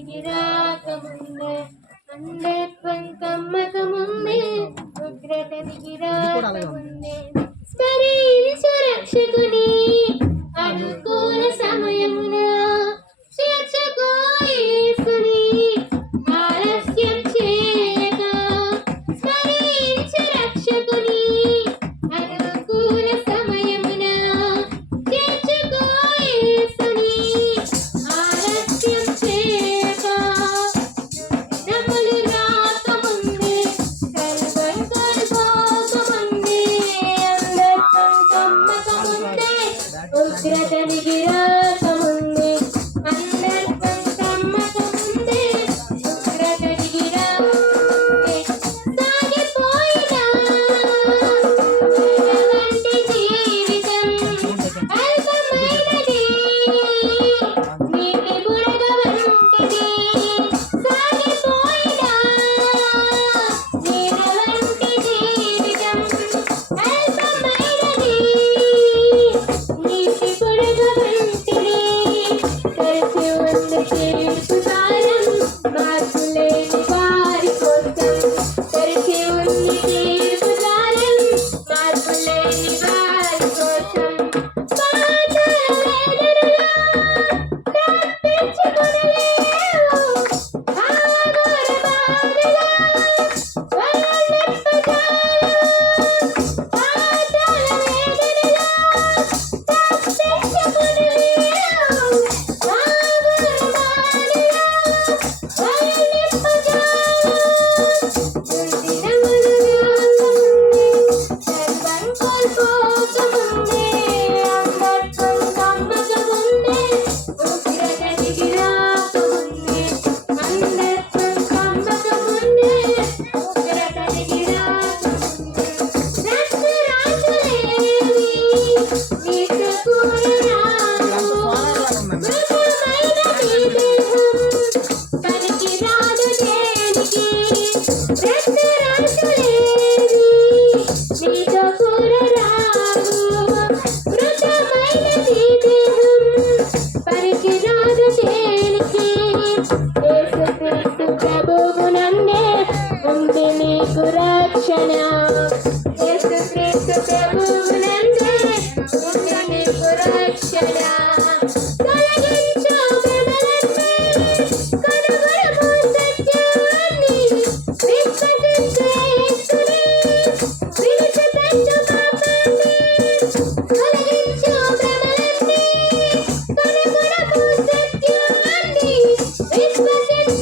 దిగి రాకముందే అంధత్వం కమ్మకముందే ఉగ్రత దిగి రాకముందే స్మరించు రక్షకుని అనుకూల సమయమున చేర్చుకో యేసుని ఆలస్యం చేయక స్మరించు రక్షకుని అనుకూల సమయమున చేర్చుకో యేసుని ఆలస్యం చేయక నములు రాకముందే సర్వం కోల్పోకముందే అంధత్వం కమ్మకముందే ఉగ్రత దిగి రాకముందే అంధత్వం కమ్మకముందే ఉగ్రత దిగి రాకముందే సాగిపోయినా ఎలాంటి జీవితం అల్పమైనది నీటి బుడగ వంటిది సాగిపోయినా నీరవంటి జీవితం అల్పమైనది నీటి బుడగ వంటిది తరచి ఉంది తీర్పు కాలం మార్పు లేని వారి కోసం తరచి ఉంది తీర్పు కాలం మార్పు లేని వారి కోసం పాతాళ వేదనలో తప్పించుకొనలేవు ఆఘోర బాధలో వలనెప్పజాలవు పాతాళ వేదనలో తప్పించుకొనలేవు ఆఘోర బాధలో వలనెప్పజాలవు దుర్దినములు రాకముందే సర్వం కోల్పోకముందే అంధత్వం కమ్మకముందే ఉగ్రత దిగి రాకముందే అంధత్వం కమ్మకముందే ఉగ్రత దిగి రాకముందే రక్తరాశులేవి నీకు కూరరావు మృతమైన నీ దేహం పనికి రాదు దేనికి రక్తరాశులేవి నీతో కూరరావు మృతమైన నీ దేహం పనికి రాదు దేనికి యేసుక్రీస్తు ప్రభువునందే ఉంది నీకు రక్షణ యేసుక్రీస్తు ప్రభువునందే ఉంది నీకు రక్షణ తొలగించు భ్రమలన్నీ కనుగొనుము సత్యాన్ని విశ్వసించు యేసుని విడిచిపెట్టు పాపాన్ని తొలగించు భ్రమలన్నీ కనుగొనుము సత్యాన్ని విశ్వసించు